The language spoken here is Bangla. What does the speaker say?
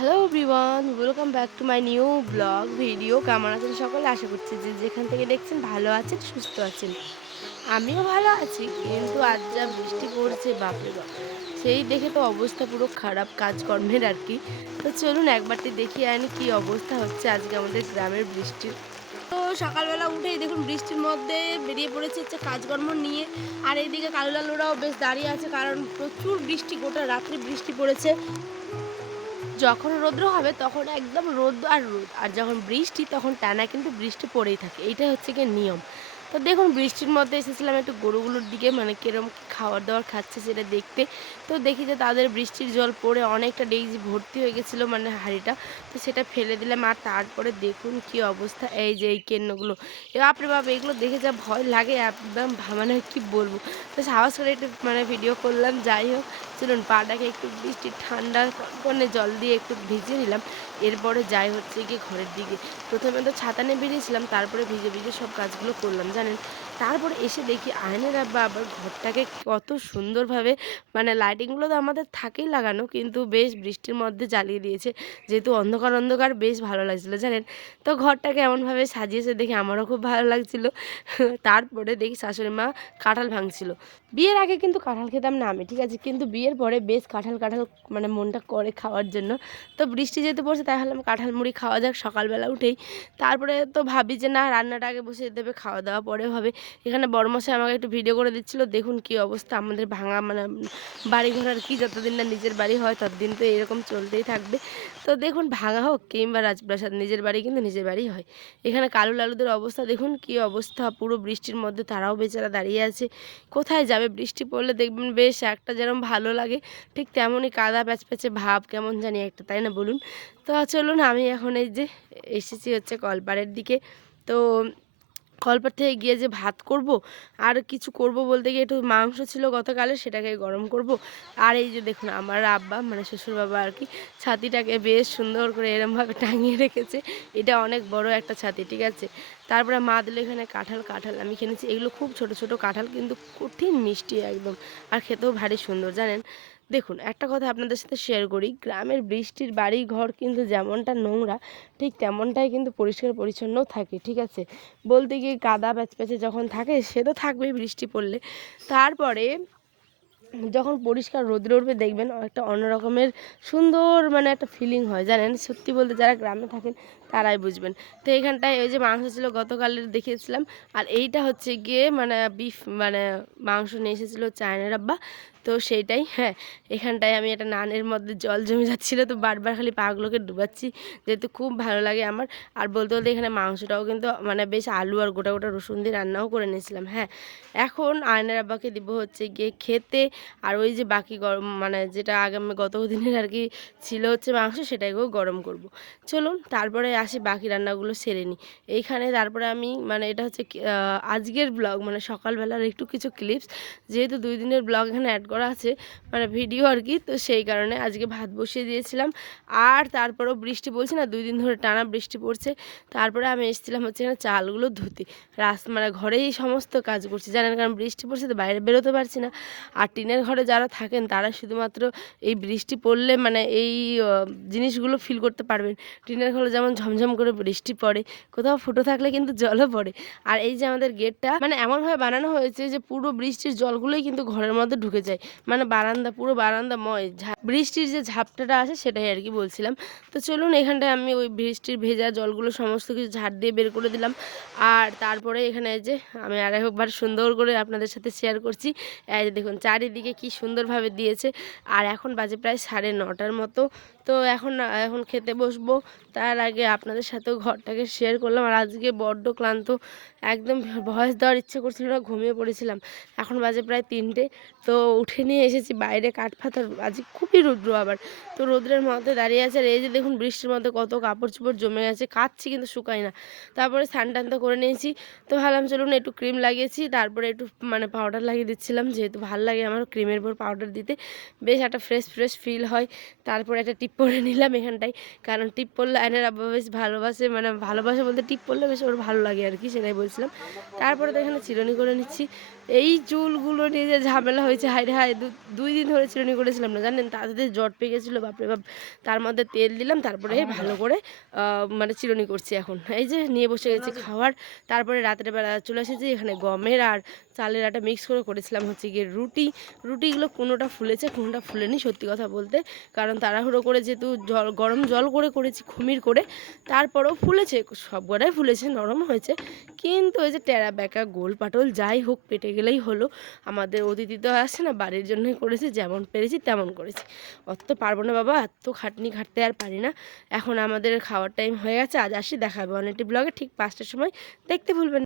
Hello everyone welcome back to my new vlog video কেমন আছেন সকলে? আশা করছি যে যেখান থেকে দেখছেন ভালো আছেন, সুস্থ আছেন। আমিও ভালো আছি, কিন্তু আজ যা বৃষ্টি পড়ছে, বাপরে বাপ। সেই দেখে তো অবস্থা পুরো খারাপ কাজকর্মের আর কি। তো চলুন একবারটি দেখি আনি কি অবস্থা হচ্ছে আজকে আমাদের গ্রামের বৃষ্টির তো সকালবেলা উঠেই দেখুন বৃষ্টির মধ্যে বেরিয়ে পড়েছে হচ্ছে কাজকর্ম নিয়ে। আর এইদিকে কালু লালুরাও বেশ দাঁড়িয়ে আছে, কারণ প্রচুর বৃষ্টি, গোটা রাত্রি বৃষ্টি পড়েছে। যখন রৌদ্র হবে তখন একদম রোদ আর রোদ আর যখন বৃষ্টি তখন টানা কিন্তু বৃষ্টি পড়েই থাকে। এইটাই হচ্ছে গিয়ে নিয়ম। তো দেখুন বৃষ্টির মধ্যে এসেছিলাম একটু গরুগুলোর দিকে মানে কিরম খাওয়ার দাওয়ার খাচ্ছে সেটা দেখতে। তো দেখি যে তাদের বৃষ্টির জল পড়ে অনেকটা ডেইজি ভর্তি হয়ে গেছিল মানে হাঁড়িটা। তো সেটা ফেলে দিলাম আর তারপরে দেখুন কি অবস্থা, এই যে এই কেন্নগুলো। বাপরে বাপ, এগুলো দেখে যা ভয় লাগে, একদম মানে কি বলব। তো সাহস করে একটু মানে ভিডিও করলাম, যাই হোক। চলুন পাটাকে একটু বৃষ্টির ঠান্ডা কনে জল দিয়ে একটু ভিজিয়ে নিলাম। এরপরে যাই হচ্ছে গিয়ে ঘরের দিকে। প্রথমে তো ছাতা নিয়ে বেরিয়েছিলাম, তারপরে ভিজে ভিজে সব কাজগুলো করলাম, জানেন? তারপরে এসে দেখি আয়নের আব্বা আবার ঘরটাকে কত সুন্দরভাবে মানে লাইটিংগুলো তো আমাদের থাকেই লাগানো, কিন্তু বেশ বৃষ্টির মধ্যে জ্বালিয়ে দিয়েছে। যেহেতু অন্ধকার অন্ধকার, বেশ ভালো লাগছিল, জানেন? তো ঘরটাকে এমনভাবে সাজিয়েছে দেখে আমারও খুব ভালো লাগছিল। তারপরে দেখি শাশুড়ি মা কাঁঠাল ভাঙছিল। বিয়ের আগে কিন্তু কাঁঠাল খেতাম না আমি, ঠিক আছে? কিন্তু বিয়ের পরে বেশ কাঁঠাল কাঁঠাল মানে মনটা করে খাওয়ার জন্য। তো বৃষ্টি যেহেতু পড়ছে তাই ভাবলাম কাঁঠাল মুড়ি খাওয়া যাক, সকালবেলা উঠেই। তারপরে তো ভাবি যে না, রান্নাটা আগে বসে দেবে, খাওয়া দাওয়া পরে হবে। এখানে বড়মশাই আমাকে একটু ভিডিও করে দিচ্ছিল, দেখুন কি অবস্থা, আমাদের ভাঙা মানে বাড়ি ঘর আর কি যতদিন না নিজের বাড়ি হয়, ততদিন তো এরকম চলতেই থাকবে। তো দেখুন, ভাঙা হোক কিংবা রাজপ্রাসাদ, নিজের বাড়ি কিন্তু নিজের বাড়ি হয়। এখানে কালু লালুদের অবস্থা, দেখুন কি অবস্থা, পুরো বৃষ্টির মধ্যে তারাও বেচারা দাঁড়িয়ে আছে। কোথায় যাবে? বৃষ্টি পড়লে দেখবেন বেশ একটা যেরকম ভালো লাগে, ঠিক তেমনই কাদা প্যাচ প্যাচে ভাব কেমন জানি একটা, তাই না বলুন? তো চলুন, আমি এখন এই যে এসেছি হচ্ছে কলপাড়ের দিকে। তো কলপার থেকে গিয়ে যে ভাত করব আর কিছু করব বলতে গিয়ে একটু মাংস ছিল গতকালে, সেটাকে গরম করব। আর এই যে দেখুন, আমার আব্বা মানে শ্বশুর বাবা আর কি, ছাতিটাকে বেশ সুন্দর করে এরমভাবে টাঙিয়ে রেখেছে। এটা অনেক বড় একটা ছাতি, ঠিক আছে? তারপরে মা দিল এখানে কাঁঠাল কাঁঠাল আমি কিনেছি এগুলো খুব ছোট ছোট কাঁঠাল, কিন্তু কঠিন মিষ্টি একদম। আর খেতেও ভারী সুন্দর, জানেন? দেখুন, একটা কথা আপনাদের সাথে শেয়ার করি, গ্রামের বৃষ্টির বাড়ি ঘর কিন্তু যেমনটা নোংরা, ঠিক তেমনটাই কিন্তু পরিষ্কার পরিচ্ছন্নও থাকে, ঠিক আছে? বলতে গিয়ে কাদা প্যাচপ্যাচে যখন থাকে, সে তো থাকবেই বৃষ্টি পড়লে। তারপরে যখন পরিষ্কার রোদ্রে উঠবে, দেখবেন একটা অন্যরকমের সুন্দর মানে একটা ফিলিং হয়, জানেন? সত্যি বলতে যারা গ্রামে থাকেন তারাই বুঝবেন। তো এখানটায় ওই যে মাংস ছিল, গতকালের দেখিয়েছিলাম। আর এইটা হচ্ছে গিয়ে মানে বিফ মানে মাংস নিয়ে এসেছিল চায়নার আব্বা। তো সেইটাই হ্যাঁ এখানটায় আমি একটা নানের মধ্যে জল জমে যাচ্ছিল। তো বারবার খালি পাগুলোকে ডুবাচ্ছি, যেহেতু খুব ভালো লাগে আমার। আর বলতে বলতে এখানে মাংসটাও কিন্তু মানে বেশ আলু আর গোটা গোটা রসুন দিয়ে রান্নাও করে নিয়েছিলাম হ্যাঁ। এখন আয়নার আব্বাকে দিব হচ্ছে গিয়ে খেতে। আর ওই যে বাকি গরম মানে যেটা আগামী গত দিনের আর কি ছিল হচ্ছে মাংস, সেটাকেও গরম করব। চলুন, তারপরে আসি, বাকি রান্নাগুলো সেরে নিই। এইখানে তারপরে আমি মানে এটা হচ্ছে আজকের ব্লগ মানে সকালবেলার একটু কিছু ক্লিপস যেহেতু দুই দিনের ব্লগ এখানে অ্যাড করা আছে মানে ভিডিও আর কি, তো সেই কারণে আজকে ভাত বসিয়ে দিয়েছিলাম। আর তারপরেও বৃষ্টি পড়ছে না, দুই দিন ধরে টানা বৃষ্টি পড়ছে। তারপরে আমি এসেছিলাম হচ্ছে এখানে চালগুলো ধুতে। রাস্তা মানে ঘরেই সমস্ত কাজ করছি। জানেন কারণ বৃষ্টি পড়ছে তো বাইরে বেরোতে পারছি না। আর টিনের ঘরে যারা থাকেন, তারা শুধুমাত্র এই বৃষ্টি পড়লে মানে এই জিনিসগুলো ফিল করতে পারবেন। টিনের ঘরে যেমন ঝমঝম করে বৃষ্টি পড়ে, কোথাও ফুটো থাকলে কিন্তু জলও পড়ে। আর এই যে আমাদের গেটটা মানে এমনভাবে বানানো হয়েছে যে পুরো বৃষ্টির জলগুলোই কিন্তু ঘরের মধ্যে ঢুকে যায়। মানে বারান্দা, পুরো বারান্দাময় ঝা- বৃষ্টির যে ঝাপটাটা আছে সেটাই আর কি বলছিলাম। তো চলুন এখানটায় আমি ওই বৃষ্টির ভেজা জলগুলো সমস্ত কিছু ঝাড় দিয়ে বের করে দিলাম। আর তারপরে এখানে যে আমি আর একবার সুন্দর করে আপনাদের সাথে শেয়ার করছি। দেখুন, চারিদিকে কি সুন্দরভাবে দিয়েছে। আর এখন বাজে প্রায় সাড়ে নটার মতো। তো এখন এখন খেতে বসবো। তার আগে আপনাদের সাথেও ঘরটাকে শেয়ার করলাম। আর আজকে বড্ড ক্লান্ত, একদম ভয়েস দেওয়ার ইচ্ছে করছিল না, ঘুমিয়ে পড়েছিলাম। এখন বাজে প্রায় তিনটে। তো উঠে নিয়ে এসেছি বাইরে কাঠ ফাতার আজকে খুবই রৌদ্র আবার। তো রৌদ্রের মধ্যে দাঁড়িয়ে আছে আর এই যে দেখুন বৃষ্টির মধ্যে কত কাপড় চোপড় জমে গেছে কাচ্ছি কিন্তু শুকায় না। তারপরে স্নান টান তো করে নিয়েছি। তো ভাবলাম চলুন একটু ক্রিম লাগিয়েছি, তারপরে একটু মানে পাউডার লাগিয়ে দিচ্ছিলাম, যেহেতু ভালো লাগে আমার ক্রিমের উপর পাউডার দিতে। বেশ একটা ফ্রেশ ফ্রেশ ফিল হয়। তারপরে একটা টিপ পরে নিলাম এখানটায়। কারণ টিপ পরলে আয়নার বেশ ভালোবাসে মানে ভালোবাসে বলতে টিপ পড়লে বেশ ওর ভালো লাগে আর কি সেটাই বলছিলাম। তারপরে তো এখানে চিরুনি করে নিচ্ছি। এই চুলগুলো নিয়ে যে ঝামেলা হয়েছে হাইরে হায় দু- দুই দিন ধরে চিরুনি করেছিলাম না জানেন? তাদের জট পেয়ে গেছিল বাপরে বাপ। তার মধ্যে তেল দিলাম তারপরে ভালো করে মানে চিরুনি করছি এখন। এই যে নিয়ে বসে গেছি খাওয়ার তারপরে রাতের বেলা চলে এসেছি এখানে গমের আর চালের আটা মিক্স করে করেছিলাম হচ্ছে গিয়ে রুটি। রুটিগুলো কোনোটা ফুলেছে, কোনোটা ফুলেনি সত্যি কথা বলতে। কারণ তাড়াহুড়ো করে যেহেতু জল, গরম জল করে করেছি খুমির করে, তারপরেও ফুলেছে, সব কটাই ফুলেছে, নরম হয়েছে। কিন্তু ওই যে টেরা ব্যাকা, গোল পাটল যাই হোক, পেটে গেলেই হলো। আমাদের অতিথি তো আসে না, বাড়ির জন্যই করেছি, যেমন পেরেছি তেমন করেছি। অত তো পারব না বাবা, এত খাটনি খাটতে আর পারি না। এখন আমাদের খাওয়ার টাইম হয়ে গেছে, আজ আসি, দেখাবে অনেকটি ব্লগে ঠিক পাঁচটার সময়। দেখতে ভুলবেন।